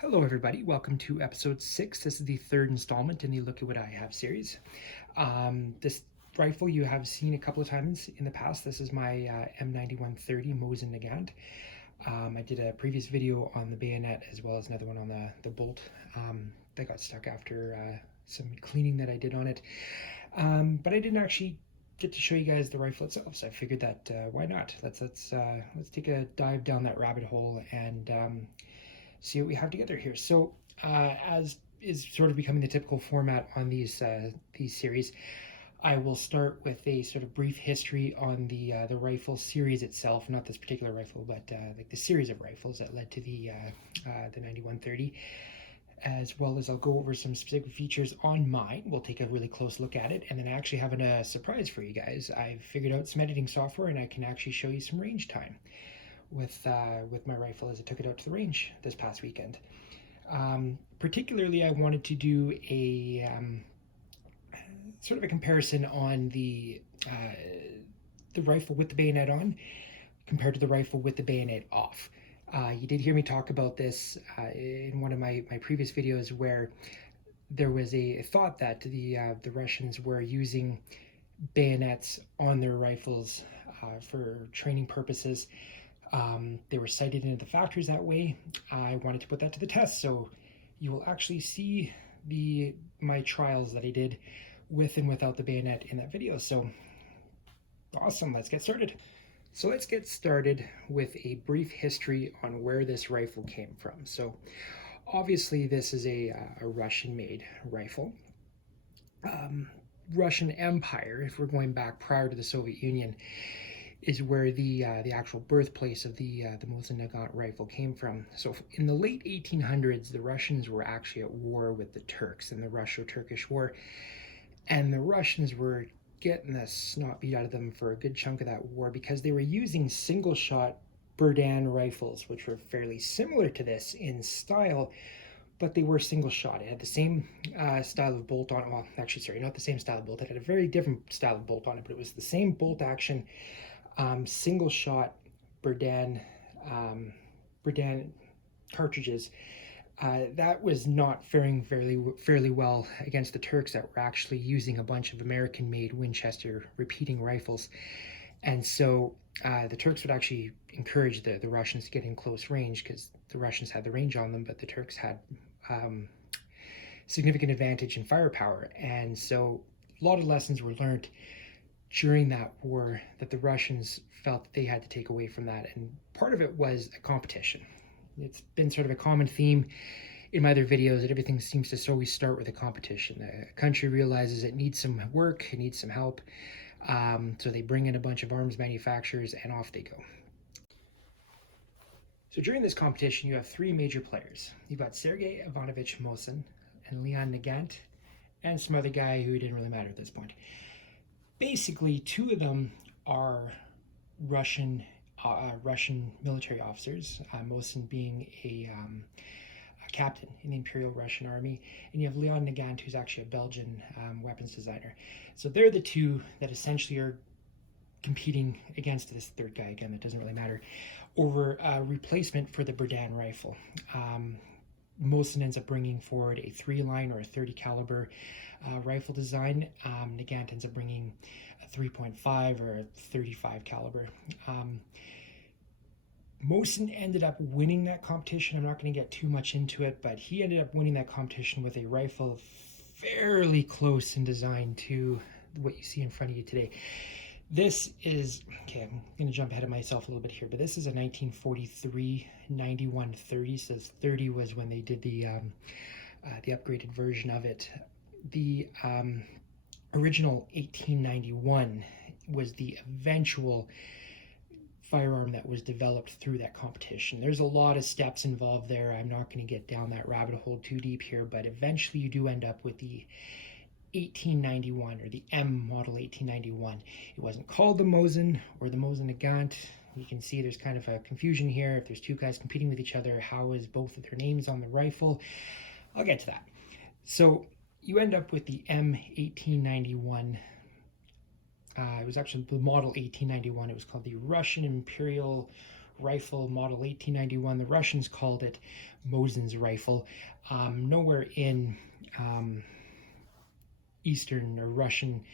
Hello everybody, welcome to episode 6. This is the third installment in the Look at What I Have series. This rifle you have seen a couple of times in the past. This is my M9130 Mosin Nagant. I did a previous video on the bayonet as well as another one on the bolt that got stuck after some cleaning that I did on it. But I didn't actually get to show you guys the rifle itself, so I figured that why not? Let's take a dive down that rabbit hole and see what we have together here. So, as is sort of becoming the typical format on these series, I will start with a sort of brief history on the rifle series itself, not this particular rifle, but like the series of rifles that led to the 9130. As well as I'll go over some specific features on mine. We'll take a really close look at it, and then I actually have a surprise for you guys. I've figured out some editing software, and I can actually show you some range time with my rifle as I took it out to the range this past weekend. Particularly, I wanted to do a sort of a comparison on the rifle with the bayonet on compared to the rifle with the bayonet off. You did hear me talk about this in one of my previous videos, where there was a thought that the Russians were using bayonets on their rifles for training purposes. They were sighted into the factories that way. I wanted to put that to the test, so you will actually see my trials that I did with and without the bayonet in that video. So awesome, let's get started. So let's get started with a brief history on where this rifle came from. So obviously this is a Russian-made rifle. Russian Empire, if we're going back prior to the Soviet Union, is where the actual birthplace of the Mosin Nagant rifle came from. So in the late 1800s, the Russians were actually at war with the Turks in the Russo-Turkish War, and the Russians were getting the snot beat out of them for a good chunk of that war because they were using single-shot Berdan rifles, which were fairly similar to this in style, but they were single shot. It had the same style of bolt on it. Well, actually, sorry, not the same style of bolt. It had a very different style of bolt on it, but it was the same bolt action, single shot Berdan cartridges. That was not faring fairly well against the Turks that were actually using a bunch of American-made Winchester repeating rifles. And so the Turks would actually encourage the Russians to get in close range because the Russians had the range on them, but the Turks had significant advantage in firepower. And so a lot of lessons were learned during that war that the Russians felt that they had to take away from that. And part of it was a competition. It's been sort of a common theme in my other videos that everything seems to always start with a competition. A country realizes it needs some work, it needs some help, so they bring in a bunch of arms manufacturers and off they go. So during this competition, you have three major players. You've got Sergei Ivanovich Mosin and Leon Nagant and some other guy who didn't really matter at this point. Basically, two of them are Russian military officers, Mosin being a captain in the Imperial Russian Army, and you have Leon Nagant, who's actually a Belgian weapons designer. So they're the two that essentially are competing against this third guy, again, that doesn't really matter, over a replacement for the Berdan rifle. Mosin ends up bringing forward a 3-line or a 30 caliber rifle design. Nagant ends up bringing a 3.5 or a 35 caliber. Mosin ended up winning that competition. I'm not going to get too much into it, but he ended up winning that competition with a rifle fairly close in design to what you see in front of you today. This is, okay, I'm going to jump ahead of myself a little bit here, but this is a 1943 9130. So 30 was when they did the upgraded version of it. The original 1891 was the eventual firearm that was developed through that competition. There's a lot of steps involved there. I'm not going to get down that rabbit hole too deep here, but eventually you do end up with the 1891 or the M model 1891. It wasn't called the Mosin or the Mosin Nagant. You can see there's kind of a confusion here. If there's two guys competing with each other, how is both of their names on the rifle? I'll get to that. So you end up with the M1891. It was actually the model 1891. It was called the Russian Imperial rifle, model 1891. The Russians called it Mosin's rifle. Nowhere in Eastern or Russian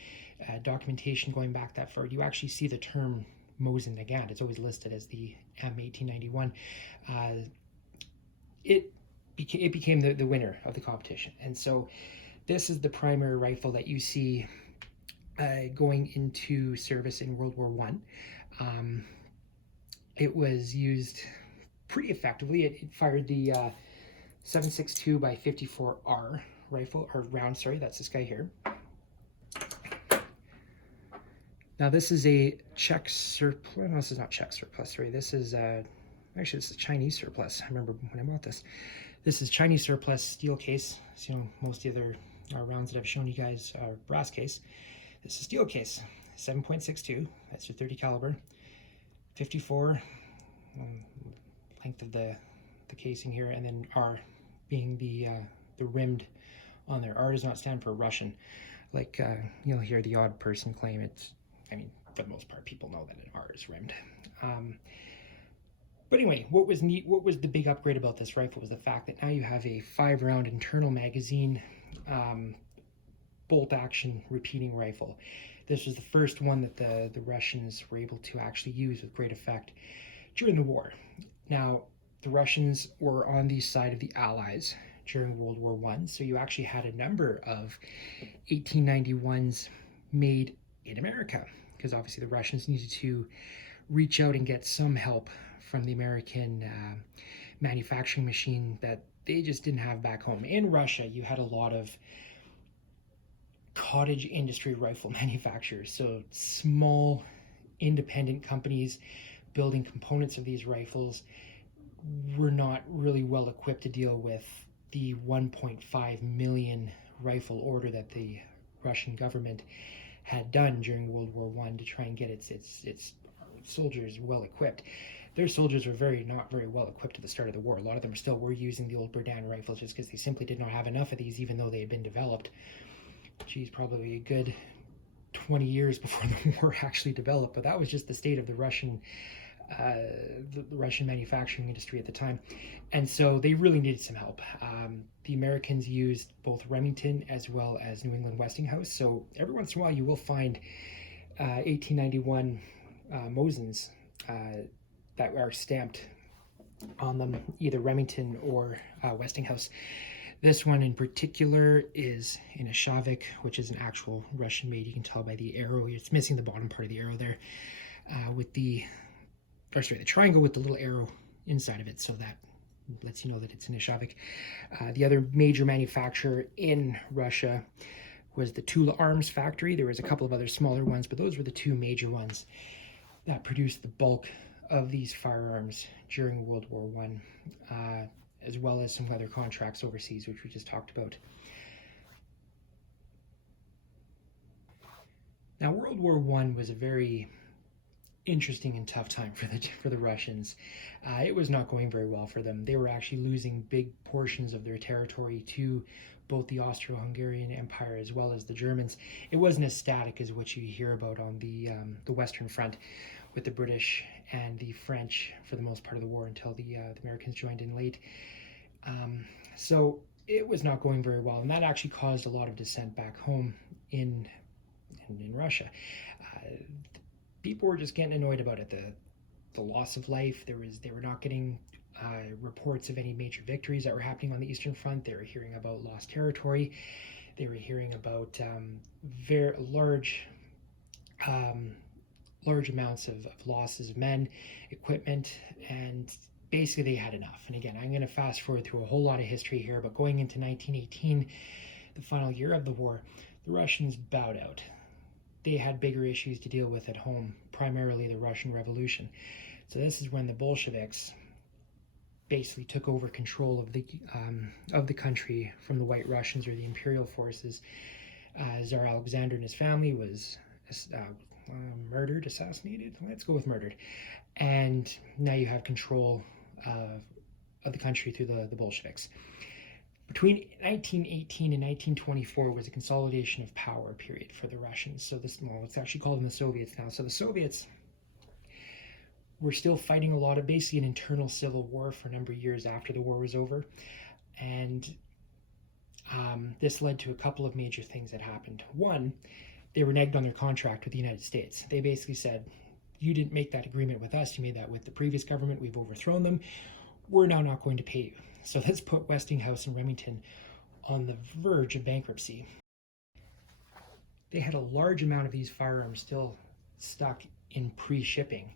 documentation going back that far do you actually see the term Mosin Nagant. It's always listed as the M1891. It became the winner of the competition, and so this is the primary rifle that you see going into service in World War One. It was used pretty effectively. It fired the 7.62 by 54R rifle, or round, sorry, that's this guy here. Now this is a Czech surplus, no, this is not Czech surplus, sorry, this is, actually this is Chinese surplus. I remember when I bought this. This is Chinese surplus steel case. So, you know, most of the other rounds that I've shown you guys are brass case. This is steel case, 7.62, that's your 30 caliber, 54, length of the casing here, and then R being the rimmed on there. R does not stand for Russian, like you'll hear the odd person claim it's. I mean, for the most part, people know that an R is rimmed. But anyway, what was neat, what was the big upgrade about this rifle was the fact that now you have a 5-round internal magazine, bolt action repeating rifle. This was the first one that the Russians were able to actually use with great effect during the war. Now, the Russians were on the side of the Allies during World War I, so you actually had a number of 1891s made in America, because obviously the Russians needed to reach out and get some help from the American manufacturing machine that they just didn't have back home. In Russia, you had a lot of cottage industry rifle manufacturers, so small independent companies building components of these rifles were not really well equipped to deal with the 1.5 million rifle order that the Russian government had done during World War I to try and get its soldiers well equipped. Their soldiers were not very well equipped at the start of the war. A lot of them still were using the old Berdan rifles just because they simply did not have enough of these, even though they had been developed. Geez, probably a good 20 years before the war actually developed. But that was just the state of the Russian manufacturing industry at the time, and so they really needed some help. The Americans used both Remington as well as New England Westinghouse, so every once in a while you will find 1891 Mosins that are stamped on them, either Remington or Westinghouse. This one in particular is in a Shavik, which is an actual Russian made. You can tell by the arrow, it's missing the bottom part of the arrow there, with the triangle with the little arrow inside of it, so that lets you know that it's in a Shavik. The other major manufacturer in Russia was the Tula Arms factory. There was a couple of other smaller ones, but those were the two major ones that produced the bulk of these firearms during World War I, as well as some other contracts overseas, which we just talked about. Now, World War I was a very interesting and tough time for the Russians. It was not going very well for them. They were actually losing big portions of their territory to both the Austro-Hungarian Empire as well as the Germans. It wasn't as static as what you hear about on the Western Front with the British and the French for the most part of the war until the Americans joined in late. So it was not going very well, and that actually caused a lot of dissent back home in Russia. People were just getting annoyed about it. The loss of life. They were not getting reports of any major victories that were happening on the Eastern Front. They were hearing about lost territory. They were hearing about very large amounts of losses of men, equipment, and basically they had enough. And again, I'm going to fast forward through a whole lot of history here, but going into 1918, the final year of the war, the Russians bowed out. They had bigger issues to deal with at home, primarily the Russian Revolution. So this is when the Bolsheviks basically took over control of the country from the White Russians, or the imperial forces. Tsar Alexander and his family was murdered, assassinated. Let's go with murdered. And now you have control of the country through the Bolsheviks. Between 1918 and 1924 was a consolidation of power period for the Russians. So it's actually called the Soviets now. So the Soviets were still fighting a lot of basically an internal civil war for a number of years after the war was over. And this led to a couple of major things that happened. One, they reneged on their contract with the United States. They basically said, you didn't make that agreement with us, you made that with the previous government, we've overthrown them, we're now not going to pay you. So let's put Westinghouse and Remington on the verge of bankruptcy. They had a large amount of these firearms still stuck in pre-shipping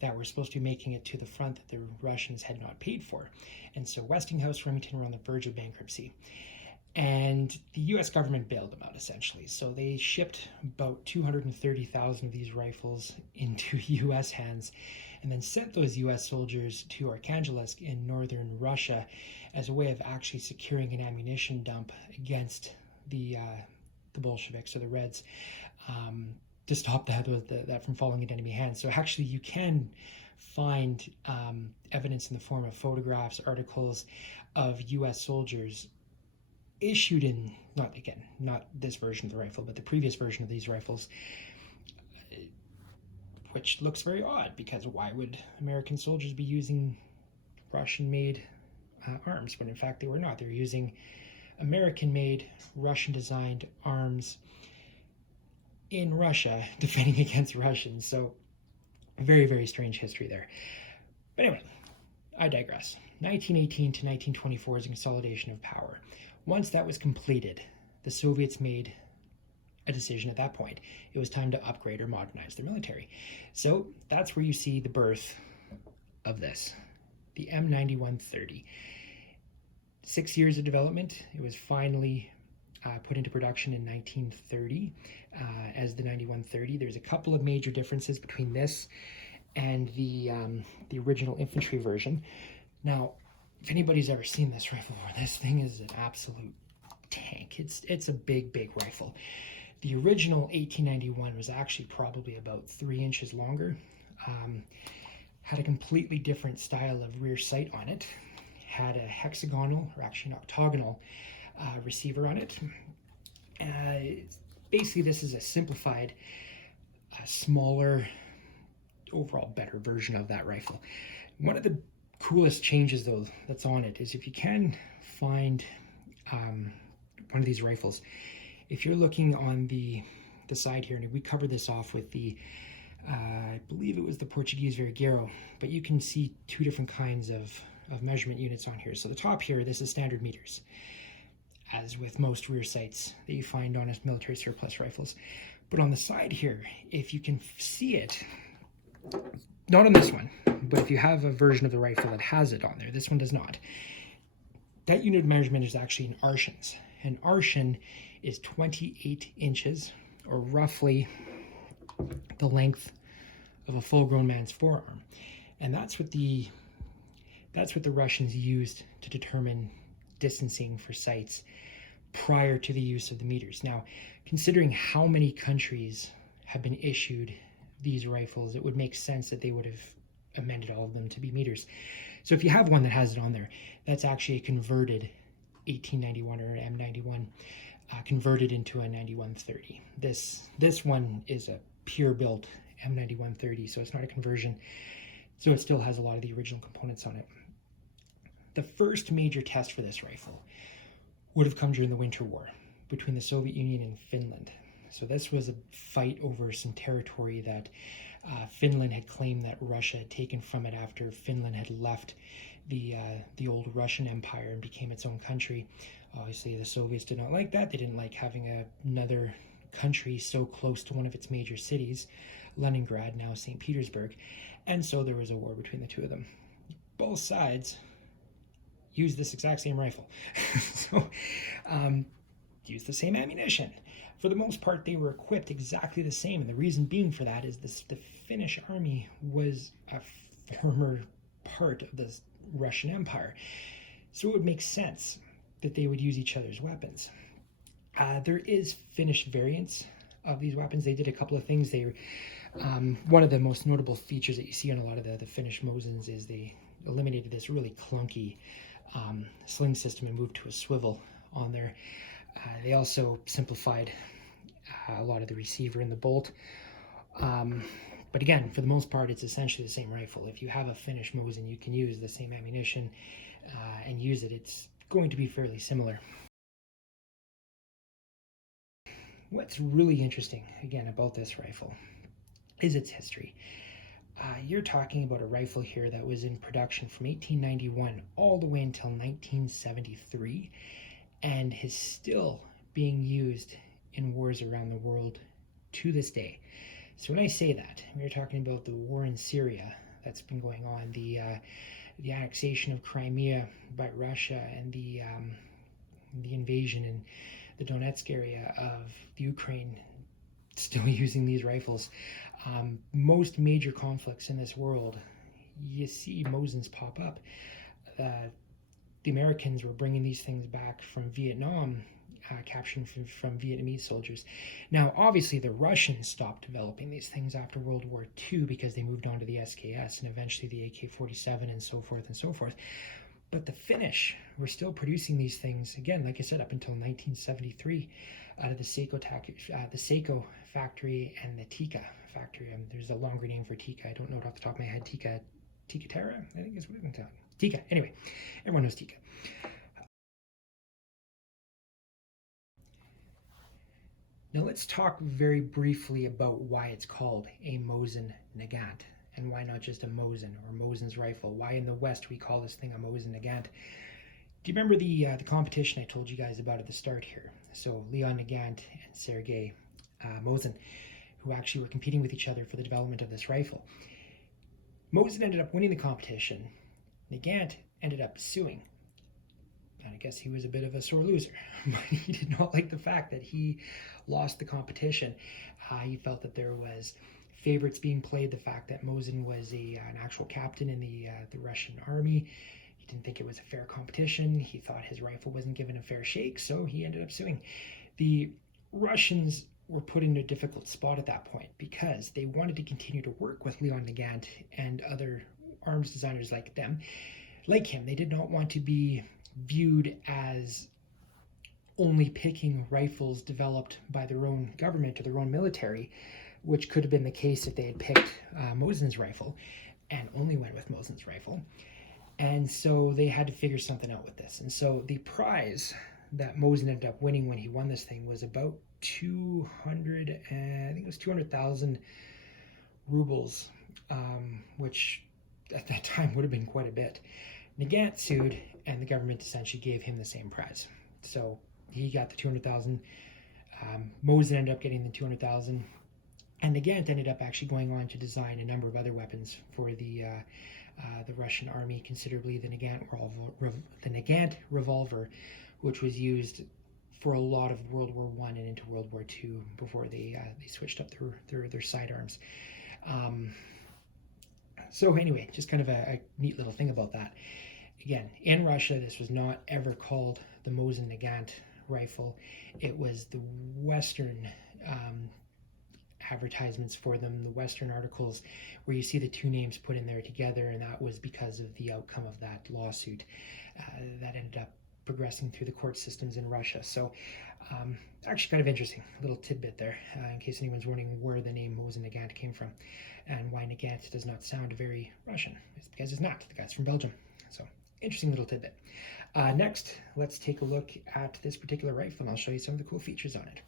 that were supposed to be making it to the front that the Russians had not paid for. And so Westinghouse, Remington were on the verge of bankruptcy. And the US government bailed them out, essentially. So they shipped about 230,000 of these rifles into US hands and then sent those US soldiers to Arkhangelsk in northern Russia as a way of actually securing an ammunition dump against the Bolsheviks or the Reds, to stop that from falling into enemy hands. So actually you can find evidence in the form of photographs, articles of US soldiers issued in, not this version of the rifle, but the previous version of these rifles, which looks very odd, because why would American soldiers be using Russian-made arms when in fact they were not? They were using American-made, Russian-designed arms in Russia defending against Russians. So very, very strange history there. But anyway, I digress. 1918 to 1924 is a consolidation of power. Once that was completed, the Soviets made a decision at that point. It was time to upgrade or modernize their military. So that's where you see the birth of this, the M9130. 6 years of development. It was finally put into production in 1930 as the 9130. There's a couple of major differences between this and the original infantry version. Now, if anybody's ever seen this rifle before, this thing is an absolute tank. It's a big, big rifle. The original 1891 was actually probably about 3 inches longer. Had a completely different style of rear sight on it. Had a hexagonal, or actually an octagonal, receiver on it. Basically, this is a simplified, smaller, overall better version of that rifle. One of the coolest changes, though, that's on it is if you can find one of these rifles, if you're looking on the side here, and we covered this off with the, I believe it was the Portuguese Vergueiro, but you can see two different kinds of measurement units on here. So the top here, this is standard meters, as with most rear sights that you find on military surplus rifles. But on the side here, if you can see it, not on this one, but if you have a version of the rifle that has it on there, this one does not. That unit of measurement is actually in arshins. An arshin is 28 inches, or roughly the length of a full-grown man's forearm. And that's what the Russians used to determine distancing for sights prior to the use of the meters. Now, considering how many countries have been issued these rifles, it would make sense that they would have amended all of them to be meters. So if you have one that has it on there, that's actually a converted 1891 or an M91, converted into a 9130. This one is a pure built M9130, so it's not a conversion. So it still has a lot of the original components on it. The first major test for this rifle would have come during the Winter War between the Soviet Union and Finland. So this was a fight over some territory that Finland had claimed that Russia had taken from it after Finland had left the old Russian Empire and became its own country. Obviously, the Soviets did not like that. They didn't like having another country so close to one of its major cities, Leningrad, now St. Petersburg. And so there was a war between the two of them. Both sides used this exact same rifle. So, used the same ammunition. For the most part, they were equipped exactly the same. And the reason being for that is the Finnish army was a former part of the Russian Empire. So it would make sense that they would use each other's weapons. There is Finnish variants of these weapons. They did a couple of things. One of the most notable features that you see on a lot of the Finnish Mosins is they eliminated this really clunky sling system and moved to a swivel on there. They also simplified a lot of the receiver and the bolt. But again, for the most part, it's essentially the same rifle. If you have a finished Mosin, you can use the same ammunition and use it. It's going to be fairly similar. What's really interesting, again, about this rifle is its history. You're talking about a rifle here that was in production from 1891 all the way until 1973 and is still being used in wars around the world to this day. So when I say that, we're talking about the war in Syria that's been going on, the annexation of Crimea by Russia, and the invasion in the Donetsk area of the Ukraine, still using these rifles. Most major conflicts in this world, you see Mosins pop up. The Americans were bringing these things back from Vietnam, captured from Vietnamese soldiers. Now, obviously, the Russians stopped developing these things after World War II because they moved on to the SKS and eventually the AK-47 and so forth and so forth. But the Finnish were still producing these things, again, like I said, up until 1973 out of the Seiko factory and the Tika factory. There's a longer name for Tika. I don't know it off the top of my head. Tika Terra, I think is what it's called. Tika. Anyway, everyone knows Tika. Now let's talk very briefly about why it's called a Mosin Nagant, and why not just a Mosin or Mosin's rifle. Why in the West we call this thing a Mosin Nagant. Do you remember the competition I told you guys about at the start here? So Leon Nagant and Sergei Mosin, who actually were competing with each other for the development of this rifle. Mosin ended up winning the competition. Nagant ended up suing. And I guess he was a bit of a sore loser, but he did not like the fact that he lost the competition. He felt that there was favorites being played, the fact that Mosin was an actual captain in the Russian army. He didn't think it was a fair competition. He thought his rifle wasn't given a fair shake, so he ended up suing. The Russians were put in a difficult spot at that point because they wanted to continue to work with Leon Nagant and other arms designers like him. They did not want to be viewed as only picking rifles developed by their own government or their own military, which could have been the case if they had picked Mosin's rifle and only went with Mosin's rifle. And so they had to figure something out with this. And so the prize that Mosin ended up winning when he won this thing was about 200,000 rubles, which at that time would have been quite a bit. Nagant sued, and the government essentially gave him the same prize. So he got the 200,000. Mosin ended up getting the 200,000, and Nagant ended up actually going on to design a number of other weapons for the Russian army, considerably the Nagant revolver, which was used for a lot of World War I and into World War II before they switched up their sidearms. So anyway, just kind of a neat little thing about that. Again, in Russia, this was not ever called the Mosin Nagant rifle. It was the Western advertisements for them, the Western articles, where you see the two names put in there together, and that was because of the outcome of that lawsuit that ended up progressing through the court systems in Russia. So actually kind of interesting little tidbit there, in case anyone's wondering where the name Mosin Nagant came from and why Nagant does not sound very Russian. It's because it's not. The guy's from Belgium. So interesting little tidbit. Next, let's take a look at this particular rifle, and I'll show you some of the cool features on it.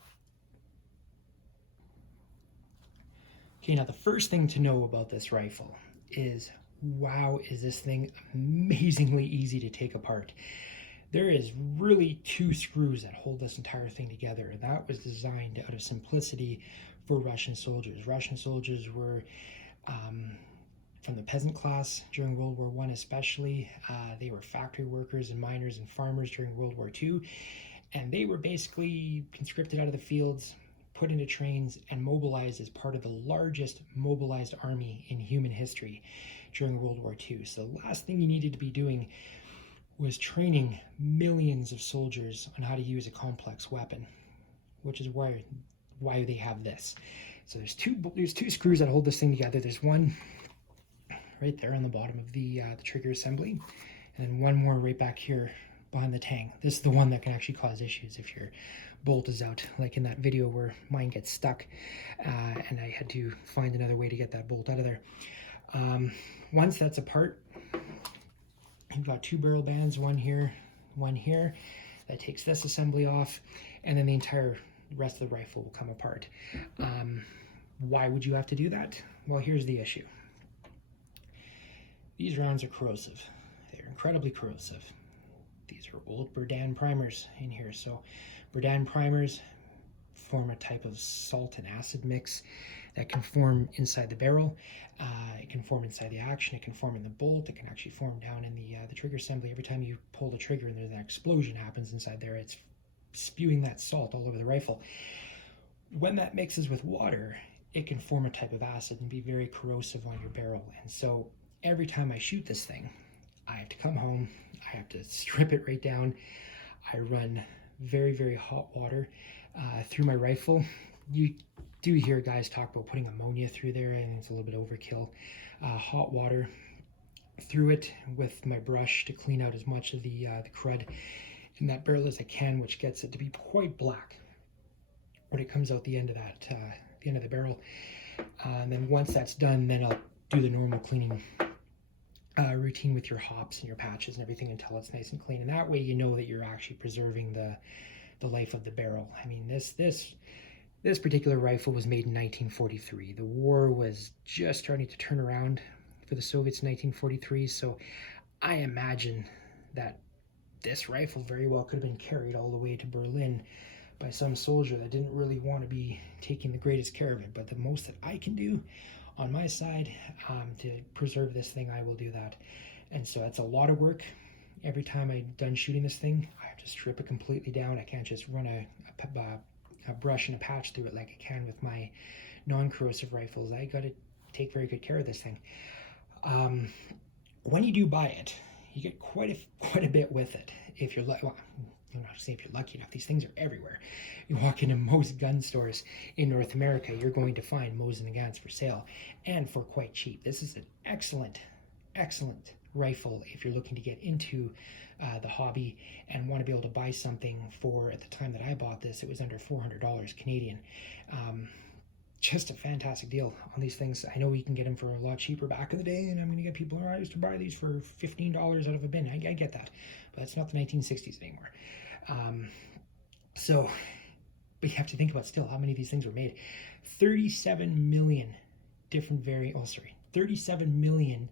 Okay, now the first thing to know about this rifle is, wow, is this thing amazingly easy to take apart. There is really two screws that hold this entire thing together, and that was designed out of simplicity for Russian soldiers. Russian soldiers were from the peasant class during World War I especially. They were factory workers and miners and farmers during World War II, and they were basically conscripted out of the fields, put into trains, and mobilized as part of the largest mobilized army in human history during World War II. So the last thing you needed to be doing was training millions of soldiers on how to use a complex weapon, which is why they have this. So there's two screws that hold this thing together. There's one right there on the bottom of the trigger assembly, and then one more right back here behind the tang. This is the one that can actually cause issues if your bolt is out, like in that video where mine gets stuck and I had to find another way to get that bolt out of there. Once that's apart, you've got two barrel bands, one here, one here. That takes this assembly off, and then the entire rest of the rifle will come apart. Why would you have to do that? Well, here's the issue. These rounds are corrosive. They're incredibly corrosive. These are old Berdan primers in here. So Berdan primers form a type of salt and acid mix that can form inside the barrel. It can form inside the action. It can form in the bolt. It can actually form down in the trigger assembly. Every time you pull the trigger and there's an explosion happens inside there, it's spewing that salt all over the rifle. When that mixes with water, it can form a type of acid and be very corrosive on your barrel. And so every time I shoot this thing, I have to come home, I have to strip it right down. I run very, very hot water through my rifle. You do hear guys talk about putting ammonia through there, and it's a little bit overkill. Hot water through it with my brush to clean out as much of the crud in that barrel as I can, which gets it to be quite black when it comes out the end of that, the end of the barrel. And then once that's done, then I'll do the normal cleaning routine with your hops and your patches and everything until it's nice and clean. And that way you know that you're actually preserving the life of the barrel. I mean, this particular rifle was made in 1943. The war was just starting to turn around for the Soviets in 1943, so I imagine that this rifle very well could have been carried all the way to Berlin by some soldier that didn't really want to be taking the greatest care of it. But the most that I can do on my side to preserve this thing, I will do that. And so that's a lot of work. Every time I'm done shooting this thing, I have to strip it completely down. I can't just run a brush and a patch through it like I can with my non-corrosive rifles. I got to take very good care of this thing. When you do buy it, you get quite a bit with it. If you're lucky, well, I'm not saying if you're lucky enough. These things are everywhere. You walk into most gun stores in North America, you're going to find Mosin Nagants for sale, and for quite cheap. This is an excellent rifle if you're looking to get into the hobby and want to be able to buy something for, at the time that I bought this, it was under $400 Canadian. Just a fantastic deal on these things. I know you can get them for a lot cheaper back in the day, and I'm going to get people who I used to buy these for $15 out of a bin. I get that, but it's not the 1960s anymore. But you have to think about still how many of these things were made. 37 million different 37 million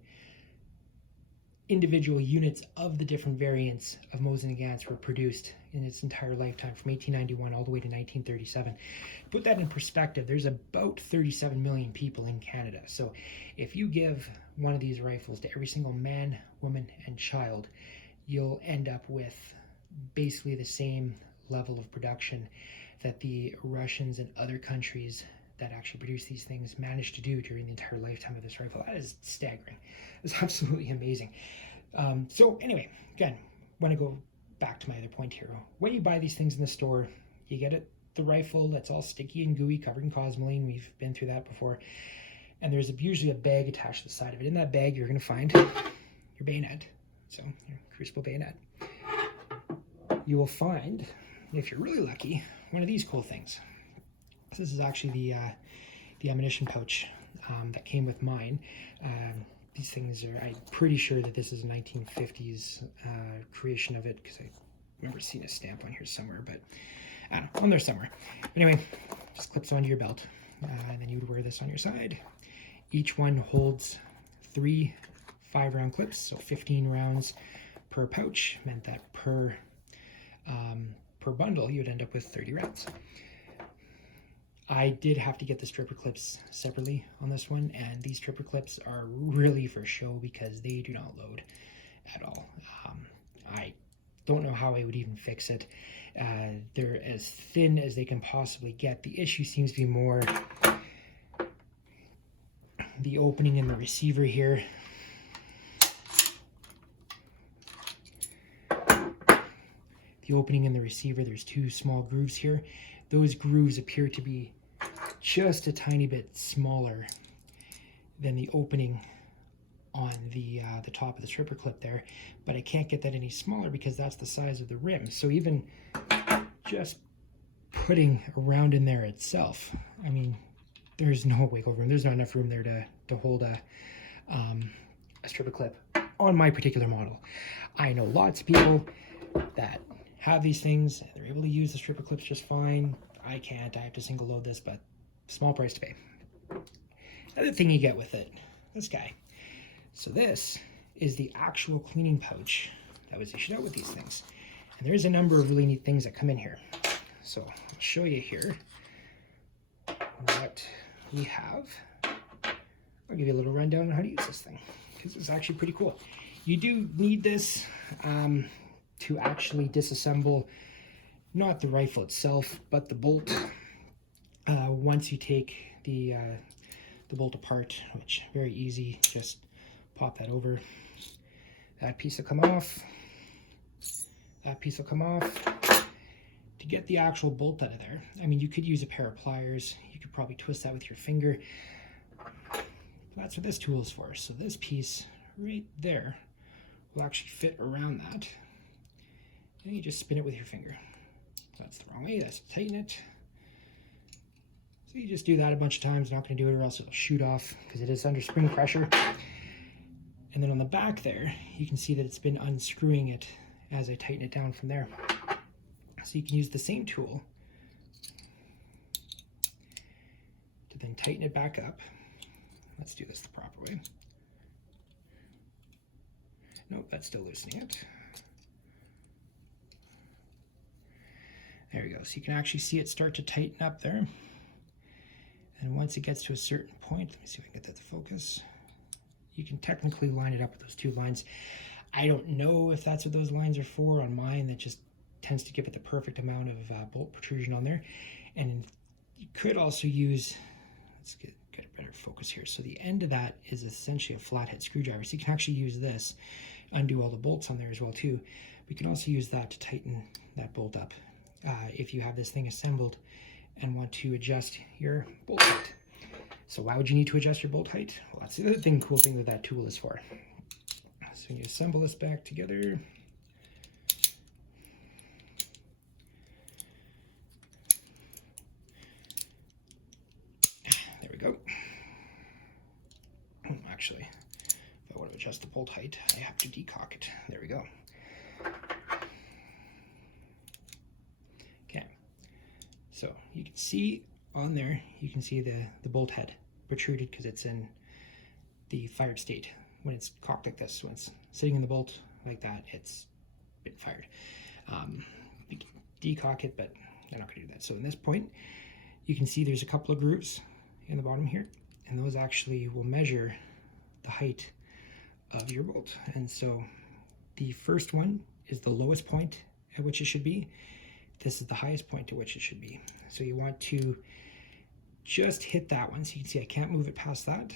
individual units of the different variants of Mosin Nagants were produced in its entire lifetime, from 1891 all the way to 1937. Put that in perspective, there's about 37 million people in Canada. So if you give one of these rifles to every single man, woman, and child, you'll end up with basically the same level of production that the Russians and other countries that actually produce these things managed to do during the entire lifetime of this rifle. That is staggering. It's absolutely amazing. So anyway, again, want to go back to my other point here. When you buy these things in the store, you get it, the rifle that's all sticky and gooey, covered in cosmoline. We've been through that before. And there's usually a bag attached to the side of it. In that bag, you're going to find your bayonet. So your crucible bayonet. You will find, if you're really lucky, one of these cool things. This is actually the ammunition pouch that came with mine. These things are, I'm pretty sure that this is a 1950s creation of it, because I remember seeing a stamp on here somewhere, but I don't know, on there somewhere. But anyway, just clips onto your belt, and then you would wear this on your side. Each one holds 3 5-round clips, so 15 rounds per pouch, meant that per bundle you would end up with 30 rounds. I did have to get the stripper clips separately on this one, and these stripper clips are really for show because they do not load at all. I don't know how I would even fix it. They're as thin as they can possibly get. The issue seems to be more the opening in the receiver here. The opening in the receiver, there's 2 small grooves here. Those grooves appear to be just a tiny bit smaller than the opening on the top of the stripper clip there, but I can't get that any smaller because that's the size of the rim. So even just putting a round in there itself, I mean, there's no wiggle room. There's not enough room there to hold a stripper clip on my particular model. I know lots of people that have these things and they're able to use the stripper clips just fine. I can't. I have to single load this, but small price to pay. Another thing you get with it, this guy. So this is the actual cleaning pouch that was issued out with these things. And there's a number of really neat things that come in here. So I'll show you here what we have. I'll give you a little rundown on how to use this thing, because it's actually pretty cool. You do need this to actually disassemble not the rifle itself, but the bolt. Once you take the bolt apart, which very easy, just pop that over. That piece will come off. That piece will come off. To get the actual bolt out of there, I mean, you could use a pair of pliers. You could probably twist that with your finger. That's what this tool is for. So this piece right there will actually fit around that. And you just spin it with your finger. That's the wrong way. That's to tighten it. So you just do that a bunch of times. Not going to do it or else it'll shoot off because it is under spring pressure. And then on the back there, you can see that it's been unscrewing it as I tighten it down from there. So you can use the same tool to then tighten it back up. Let's do this the proper way. Nope, that's still loosening it. There we go. So you can actually see it start to tighten up there. And once it gets to a certain point, let me see if I can get that to focus. You can technically line it up with those two lines. I don't know if that's what those lines are for. On mine, that just tends to give it the perfect amount of bolt protrusion on there. And you could also use, let's get a better focus here. So the end of that is essentially a flathead screwdriver. So you can actually use this, undo all the bolts on there as well too. We can also use that to tighten that bolt up if you have this thing assembled and want to adjust your bolt height. So why would you need to adjust your bolt height? Well, that's the other cool thing that that tool is for. So when you assemble this back together, there we go. Actually, if I want to adjust the bolt height, I have to decock it. There we go. Okay, so you can see on there, you can see the bolt head protruded because it's in the fired state. When it's cocked like this, when it's sitting in the bolt like that, it's been fired. You can decock it, but I'm not going to do that. So in this point, you can see there's a couple of grooves in the bottom here, and those actually will measure the height of your bolt. And so the first one is the lowest point at which it should be. This is the highest point at which it should be. So you want to just hit that one. So you can see I can't move it past that.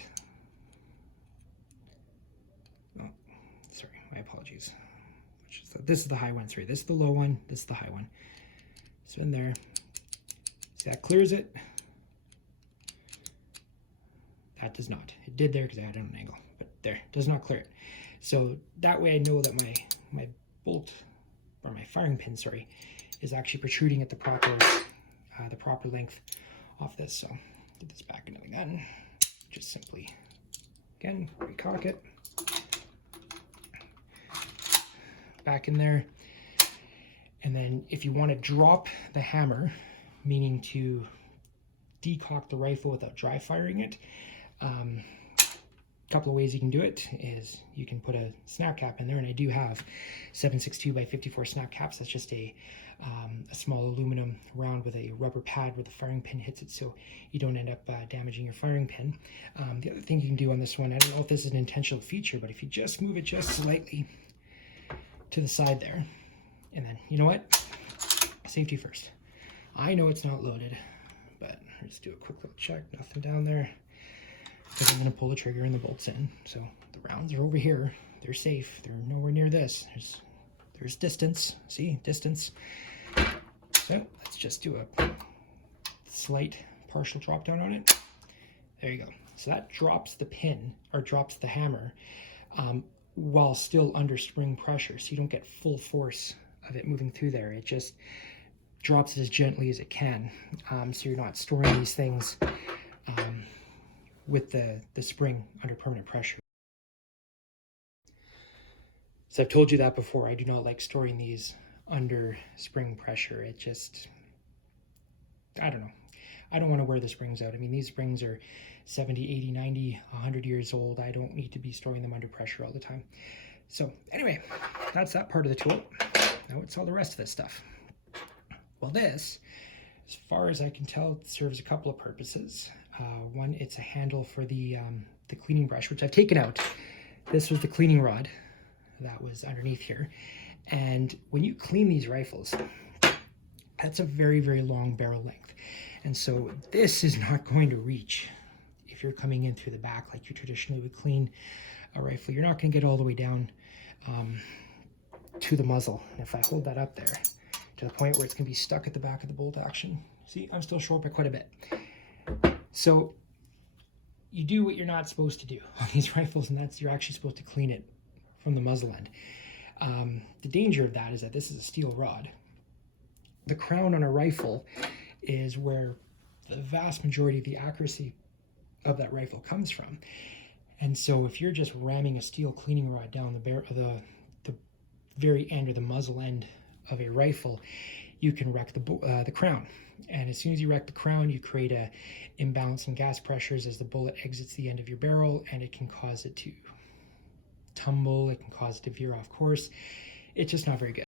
Oh, sorry, my apologies. This is the high one, sorry. This is the low one, this is the high one. So in there, see that clears it. That does not. It did there because I had it on an angle, but there, does not clear it. So that way I know that my bolt, or my firing pin, sorry, is actually protruding at the proper length off this. So get this back into the gun. Just simply, again, recock it. Back in there. And then if you want to drop the hammer, meaning to decock the rifle without dry firing it, a couple of ways you can do it is you can put a snap cap in there, and I do have 7.62 by 54 snap caps. That's just a small aluminum round with a rubber pad where the firing pin hits it, so you don't end up damaging your firing pin. The other thing you can do on this one, I don't know if this is an intentional feature, but if you just move it just slightly to the side there, and then, you know what? Safety first. I know it's not loaded, but I'll just do a quick little check. Nothing down there. Because I'm going to pull the trigger and the bolt's in. So the rounds are over here. They're safe. They're nowhere near this. There's distance. See? Distance. So let's just do a slight partial drop down on it. There you go. So that drops the pin, or drops the hammer, while still under spring pressure. So you don't get full force of it moving through there. It just drops it as gently as it can. So you're not storing these things with the spring under permanent pressure. So I've told you that before. I do not like storing these under spring pressure. It just, I don't know. I don't want to wear the springs out. I mean, these springs are 70, 80, 90, 100 years old. I don't need to be storing them under pressure all the time. So anyway, that's that part of the tool. Now what's all the rest of this stuff? Well, this, as far as I can tell, serves a couple of purposes. One, it's a handle for the cleaning brush, which I've taken out. This was the cleaning rod that was underneath here. And when you clean these rifles, that's a very, very long barrel length. And so this is not going to reach if you're coming in through the back like you traditionally would clean a rifle. You're not going to get all the way down to the muzzle. And if I hold that up there to the point where it's going to be stuck at the back of the bolt action, see, I'm still short by quite a bit. So you do what you're not supposed to do on these rifles, and that's you're actually supposed to clean it from the muzzle end. The danger of that is that this is a steel rod. The crown on a rifle is where the vast majority of the accuracy of that rifle comes from. And so if you're just ramming a steel cleaning rod down the very end or the muzzle end of a rifle, you can wreck the crown. And as soon as you wreck the crown, you create a imbalance in gas pressures as the bullet exits the end of your barrel, and it can cause it to tumble, it can cause it to veer off course. It's just not very good.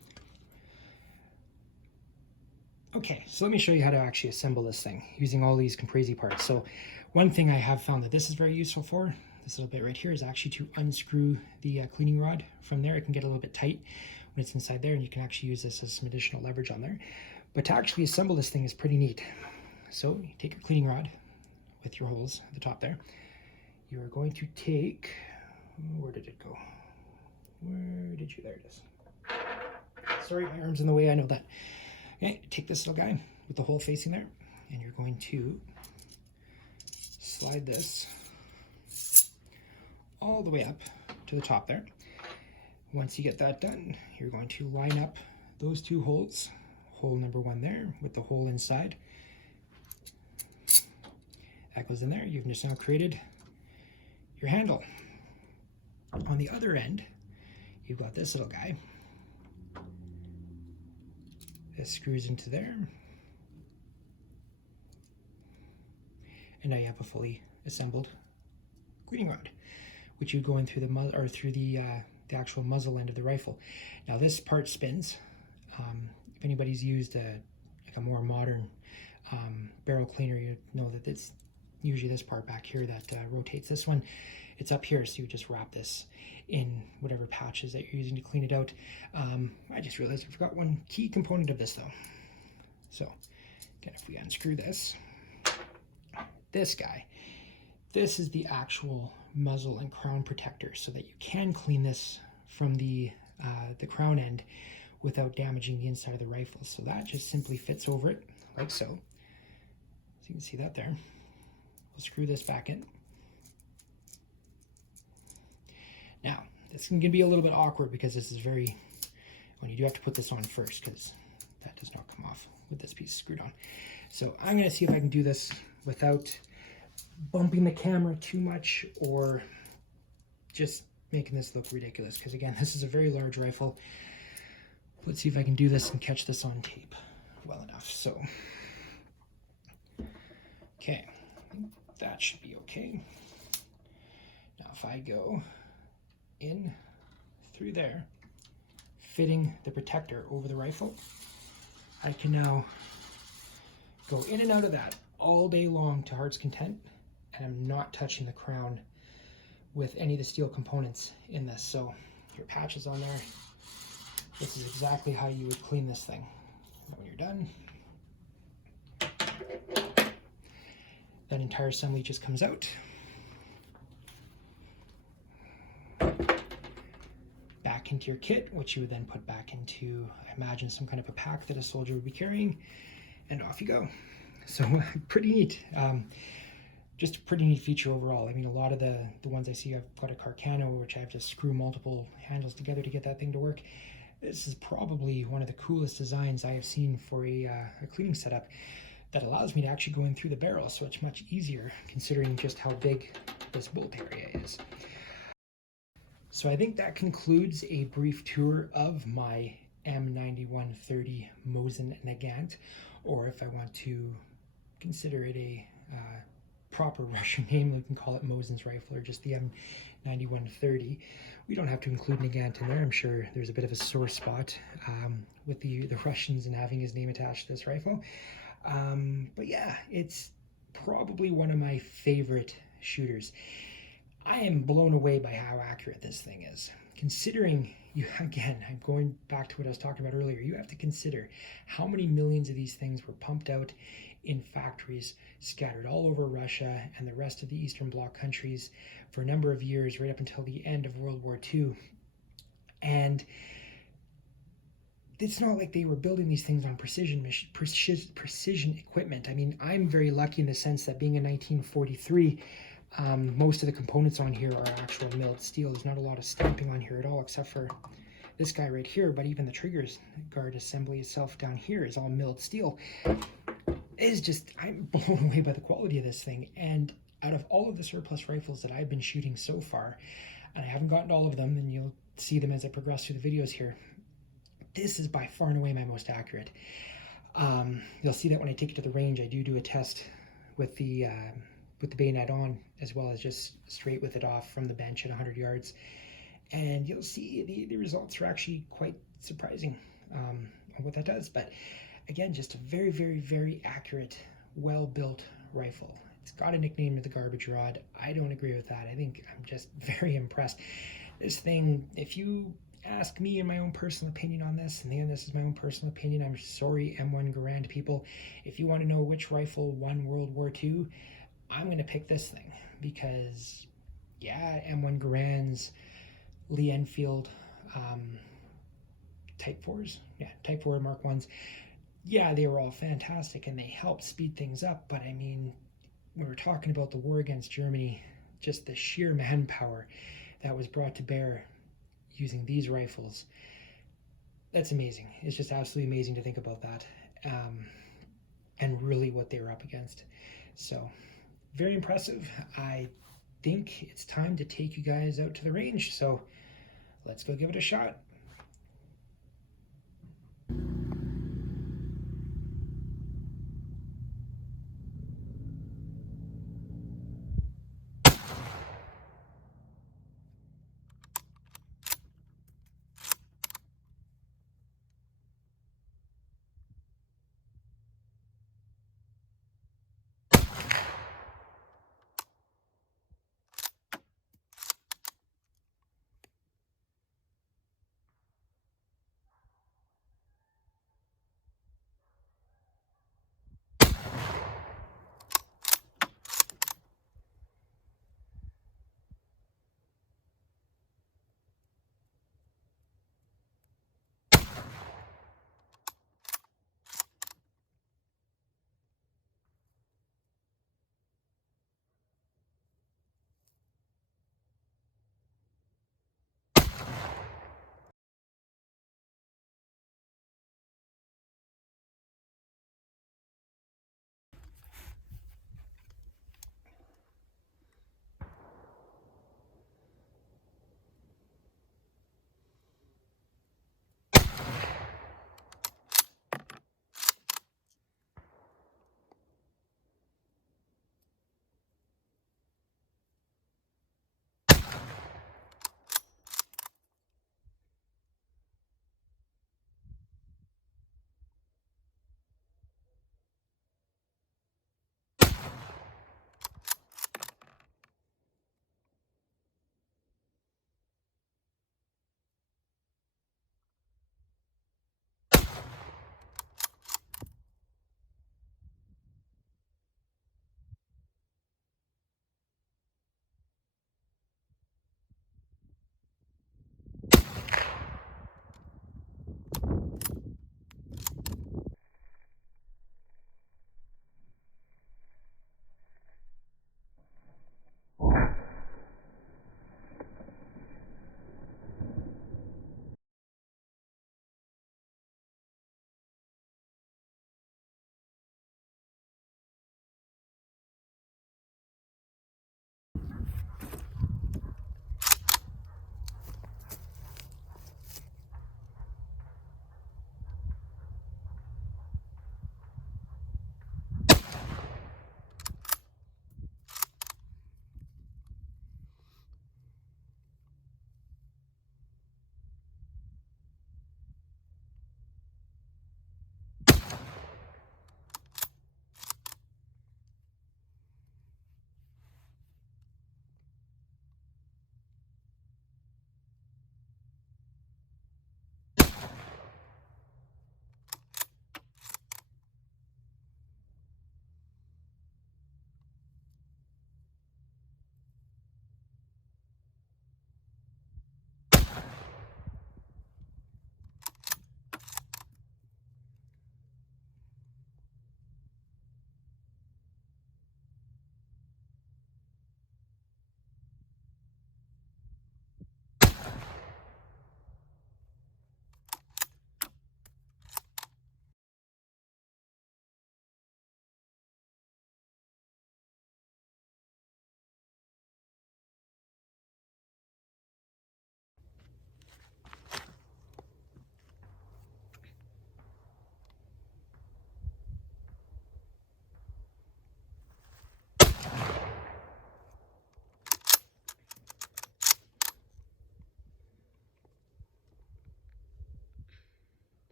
Okay, so let me show you how to actually assemble this thing using all these compressy parts. So one thing I have found that this is very useful for, this little bit right here, is actually to unscrew the cleaning rod from there. It can get a little bit tight when it's inside there, and you can actually use this as some additional leverage on there. But to actually assemble this thing is pretty neat. So you take your cleaning rod with your holes at the top there. You are going to take, where did it go? Where did you, there it is. Sorry, my arm's in the way, I know that. Okay, take this little guy with the hole facing there, and you're going to slide this all the way up to the top there. Once you get that done, you're going to line up those two holes, hole number one there with the hole inside. That goes in there. You've just now created your handle. On the other end, you've got this little guy. This screws into there. And now you have a fully assembled cleaning rod, which you go in through the actual muzzle end of the rifle. Now this part spins. If anybody's used like a more modern barrel cleaner, you know that it's usually this part back here that rotates. This one, it's up here, so you just wrap this in whatever patches that you're using to clean it out. I just realized I forgot one key component of this though. So again, if we unscrew this guy, this is the actual muzzle and crown protector, so that you can clean this from the crown end without damaging the inside of the rifle. So that just simply fits over it like so. So you can see that there. We'll screw this back in. Now, this is going to be a little bit awkward because this is when you do have to put this on first, because that does not come off with this piece screwed on. So I'm going to see if I can do this without bumping the camera too much or just making this look ridiculous, because again, this is a very large rifle. Let's see if I can do this and catch this on tape well enough. So, okay, I think that should be okay. Now if I go in through there, fitting the protector over the rifle, I can now go in and out of that all day long to heart's content, and I'm not touching the crown with any of the steel components in this. So your patch is on there. This is exactly how you would clean this thing. And when you're done, that entire assembly just comes out. Back into your kit, which you would then put back into, I imagine, some kind of a pack that a soldier would be carrying, and off you go. So pretty neat. just a pretty neat feature overall. I mean, a lot of the ones I see, I've got a Carcano, which I have to screw multiple handles together to get that thing to work. This is probably one of the coolest designs I have seen for a cleaning setup that allows me to actually go in through the barrel, so it's much easier considering just how big this bolt area is. So I think that concludes a brief tour of my M9130 Mosin Nagant, or if I want to consider it a proper Russian name, we can call it Mosin's rifle or just the M9130. We don't have to include Nagant in there. I'm sure there's a bit of a sore spot with the Russians and having his name attached to this rifle. But yeah, it's probably one of my favorite shooters. I am blown away by how accurate this thing is. Considering you, again, I'm going back to what I was talking about earlier, you have to consider how many millions of these things were pumped out in factories scattered all over Russia and the rest of the Eastern Bloc countries for a number of years, right up until the end of World War II. And it's not like they were building these things on precision equipment. I mean, I'm very lucky in the sense that being in 1943, most of the components on here are actual milled steel. There's not a lot of stamping on here at all, except for this guy right here. But even the triggers guard assembly itself down here is all milled steel. It is just, I'm blown away by the quality of this thing. And out of all of the surplus rifles that I've been shooting so far, and I haven't gotten to all of them, and you'll see them as I progress through the videos here, this is by far and away my most accurate. You'll see that when I take it to the range, I do a test with the bayonet on, as well as just straight with it off from the bench at 100 yards. And you'll see the results are actually quite surprising on what that does. But again, just a very, very, very accurate, well-built rifle. It's got a nickname of the garbage rod. I don't agree with that. I think I'm just very impressed. This thing, if you ask me in my own personal opinion on this, and again, this is my own personal opinion, I'm sorry, M1 Garand people, if you want to know which rifle won World War II, I'm going to pick this thing because, yeah, M1 Garands, Lee Enfield, Type 4s, yeah, Type 4 Mark 1s, yeah, they were all fantastic and they helped speed things up, but I mean, when we're talking about the war against Germany, just the sheer manpower that was brought to bear using these rifles, that's amazing. It's just absolutely amazing to think about that, and really what they were up against. So very impressive. I think it's time to take you guys out to the range, so let's go give it a shot.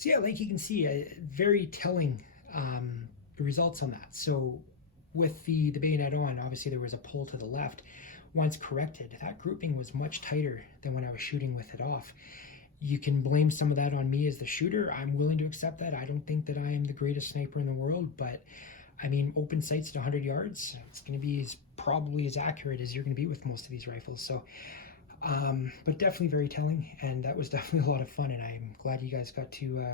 So yeah, like you can see, very telling results on that. So with the bayonet on, obviously there was a pull to the left. Once corrected, that grouping was much tighter than when I was shooting with it off. You can blame some of that on me as the shooter. I'm willing to accept that. I don't think that I am the greatest sniper in the world, but I mean, open sights at 100 yards, it's going to be probably as accurate as you're going to be with most of these rifles. So, but definitely very telling, and that was definitely a lot of fun, and I'm glad you guys got to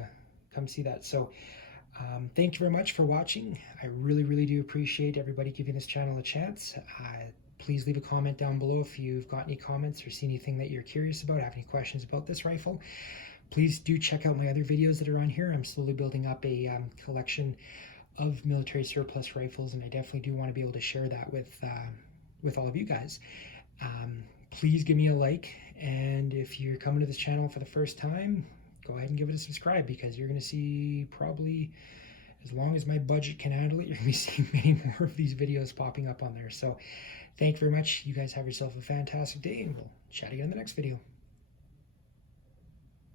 come see that. So, thank you very much for watching. I really, really do appreciate everybody giving this channel a chance. Please leave a comment down below if you've got any comments or see anything that you're curious about, have any questions about this rifle. Please do check out my other videos that are on here. I'm slowly building up a collection of military surplus rifles, and I definitely do want to be able to share that with all of you guys. Please give me a like, and if you're coming to this channel for the first time, go ahead and give it a subscribe, because you're going to see, probably as long as my budget can handle it, you're going to be seeing many more of these videos popping up on there. So thank you very much. You guys have yourself a fantastic day, and we'll chat again in the next video.